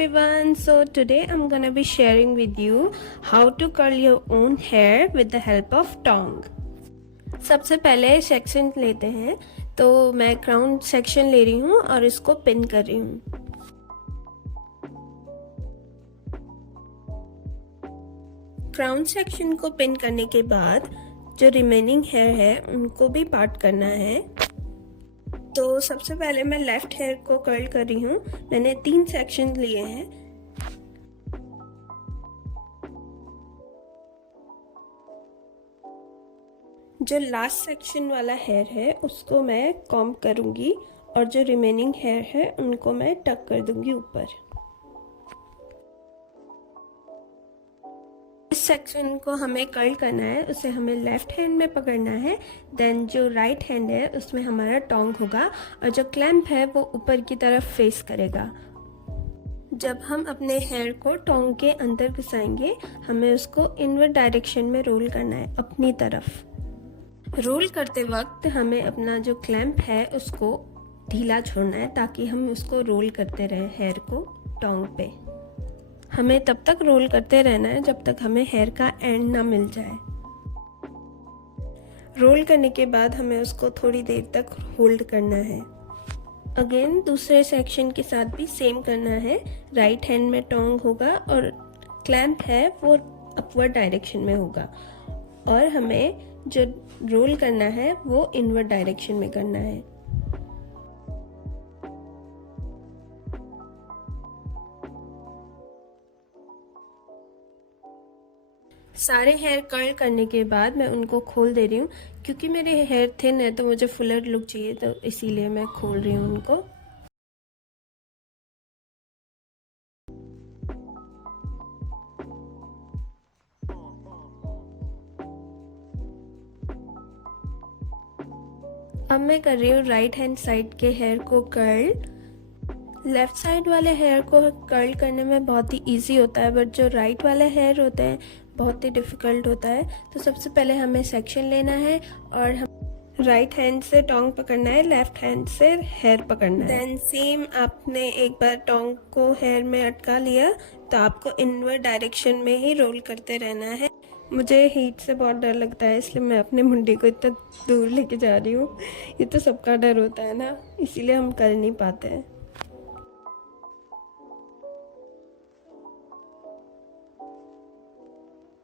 everyone, so today I'm gonna be sharing with you how to curl your own hair with the help of tong. सबसे पहले section लेते हैं, तो मैं crown section ले रही हूँ और इसको पिन कर रही हूँ। क्राउन सेक्शन को पिन करने के बाद जो रिमेनिंग हेयर है उनको भी पार्ट करना है। तो सबसे पहले मैं लेफ्ट हेयर को कर्ल कर रही हूँ। मैंने 3 सेक्शन लिए हैं। जो लास्ट सेक्शन वाला हेयर है उसको मैं कॉम्ब करूँगी और जो रिमेनिंग हेयर है उनको मैं टक कर दूँगी ऊपर। इस सेक्शन को हमें कर्ल करना है, उसे हमें लेफ्ट हैंड में पकड़ना है। देन जो राइट हैंड है उसमें हमारा टोंग होगा और जो क्लैंप है वो ऊपर की तरफ फेस करेगा। जब हम अपने हेयर को टोंग के अंदर घुसाएंगे, हमें उसको इनवर्ड डायरेक्शन में रोल करना है अपनी तरफ। रोल करते वक्त हमें अपना जो क्लैंप है उसको ढीला छोड़ना है ताकि हम उसको रोल करते रहे हेयर को टोंग पे। हमें तब तक रोल करते रहना है जब तक हमें हेयर का एंड ना मिल जाए। रोल करने के बाद हमें उसको थोड़ी देर तक होल्ड करना है। अगेन दूसरे सेक्शन के साथ भी सेम करना है। राइट हैंड में टोंग होगा और क्लैंप है वो अपवर्ड डायरेक्शन में होगा और हमें जो रोल करना है वो इनवर्ड डायरेक्शन में करना है। सारे हेयर कर्ल करने के बाद मैं उनको खोल दे रही हूँ, क्योंकि मेरे हेयर थिन है तो मुझे फुलर लुक चाहिए, तो इसीलिए मैं खोल रही हूँ उनको। अब मैं कर रही हूँ राइट हैंड साइड के हेयर को कर्ल। लेफ्ट साइड वाले हेयर को कर्ल करने में बहुत ही इजी होता है, बट जो राइट वाले हेयर होते हैं बहुत ही डिफ़िकल्ट होता है। तो सबसे पहले हमें सेक्शन लेना है और हम राइट हैंड से टोंग पकड़ना है, लेफ्ट हैंड से हेयर पकड़ना है। देन सेम आपने एक बार टोंग को हेयर में अटका लिया तो आपको इनवर्ड डायरेक्शन में ही रोल करते रहना है। मुझे हीट से बहुत डर लगता है, इसलिए मैं अपने मुंडी को इतना दूर लेके जा रही हूँ। ये तो सबका डर होता है ना, इसीलिए हम कर नहीं पाते हैं।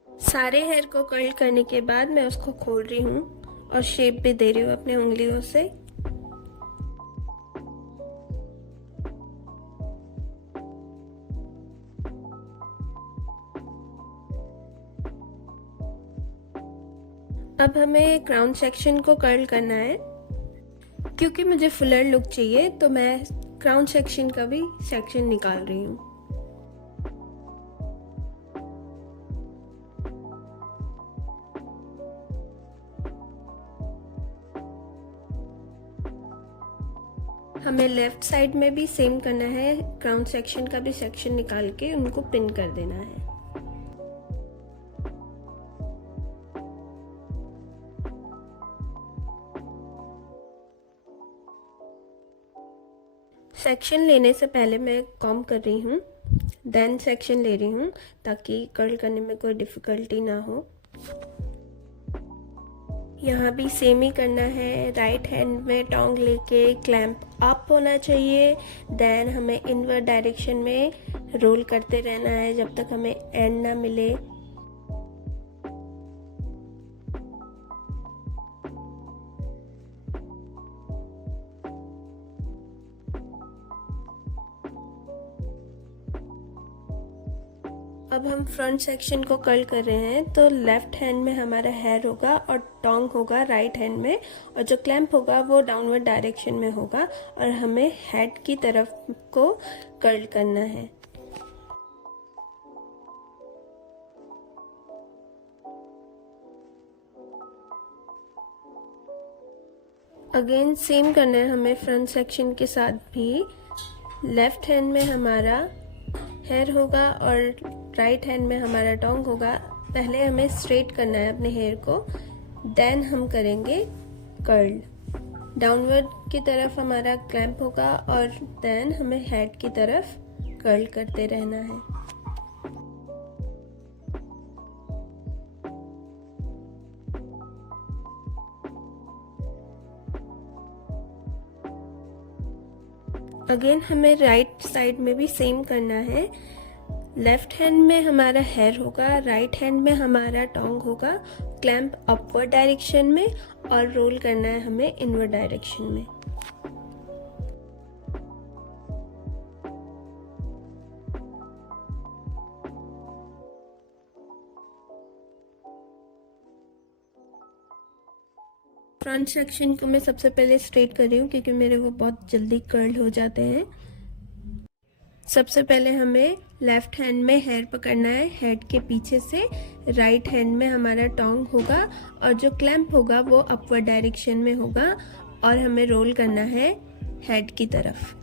सारे हेयर को कर्ल करने के बाद मैं उसको खोल रही हूँ और शेप भी दे रही हूँ अपने उंगलियों से। अब हमें क्राउन सेक्शन को कर्ल करना है। क्योंकि मुझे फुलर लुक चाहिए तो मैं क्राउन सेक्शन का भी सेक्शन निकाल रही हूँ। हमें लेफ्ट साइड में भी सेम करना है, क्राउन सेक्शन का भी सेक्शन निकाल के उनको पिन कर देना है। सेक्शन लेने से पहले मैं कॉम्ब कर रही हूँ, देन सेक्शन ले रही हूँ ताकि कर्ल करने में कोई डिफ़िकल्टी ना हो। यहाँ भी सेम ही करना है। राइट हैंड में टोंग लेके क्लैंप अप होना चाहिए, देन हमें इनवर्ड डायरेक्शन में रोल करते रहना है जब तक हमें एंड ना मिले। अब हम फ्रंट सेक्शन को कर्ल कर रहे हैं, तो लेफ्ट हैंड में हमारा हेयर होगा और टोंग होगा राइट हैंड में, और जो क्लैंप होगा वो डाउनवर्ड डायरेक्शन में होगा और हमें हेड की तरफ को कर्ल करना है। अगेन सेम करना है हमें फ्रंट सेक्शन के साथ भी। लेफ्ट हैंड में हमारा हेयर होगा और राइट हैंड में हमारा टोंग होगा। पहले हमें स्ट्रेट करना है अपने हेयर को, देन हम करेंगे कर्ल। डाउनवर्ड की तरफ हमारा क्लैंप होगा और देन हमें हेड की तरफ कर्ल करते रहना है। अगेन हमें राइट साइड में भी सेम करना है। लेफ्ट हैंड में हमारा हेयर होगा, राइट हैंड में हमारा टोंग होगा, क्लैंप अपवर्ड डायरेक्शन में और रोल करना है हमें इनवर्ड डायरेक्शन में। फ्रंट सेक्शन को मैं सबसे पहले स्ट्रेट कर रही हूँ क्योंकि मेरे वो बहुत जल्दी कर्ल हो जाते हैं। सबसे पहले हमें लेफ्ट हैंड में हेयर पकड़ना है, हेड के पीछे से राइट हैंड में हमारा टोंग होगा और जो क्लैंप होगा वो अपवर्ड डायरेक्शन में होगा और हमें रोल करना है हेड की तरफ।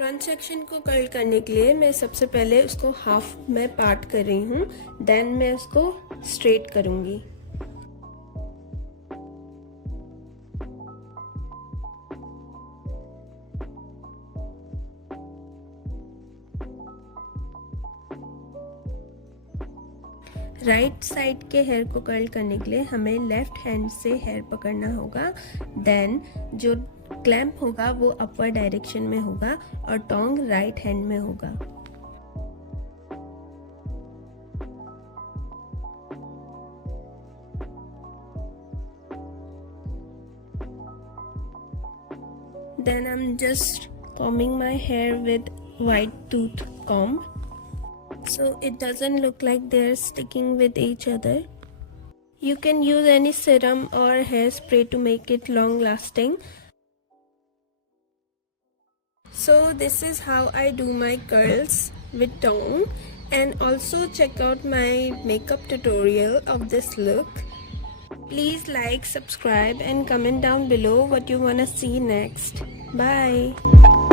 फ्रंट सेक्शन को कर्ल करने के लिए मैं सबसे पहले उसको हाफ में पार्ट कर रही हूँ, देन मैं उसको स्ट्रेट करूँगी। राइट साइड के हेयर को कर्ल करने के लिए हमें लेफ्ट हैंड से हेयर पकड़ना होगा, देन जो क्लैंप होगा वो अपवर्ड डायरेक्शन में होगा और टोंग राइट हैंड में होगा। Then I'm just combing my hair with white tooth comb, so it doesn't look like they're sticking with each other. You can use any serum or hairspray to make it long lasting. So this is how I do my curls with tong, and also check out my makeup tutorial of this look. Please like, subscribe and comment down below what you wanna see next. Bye.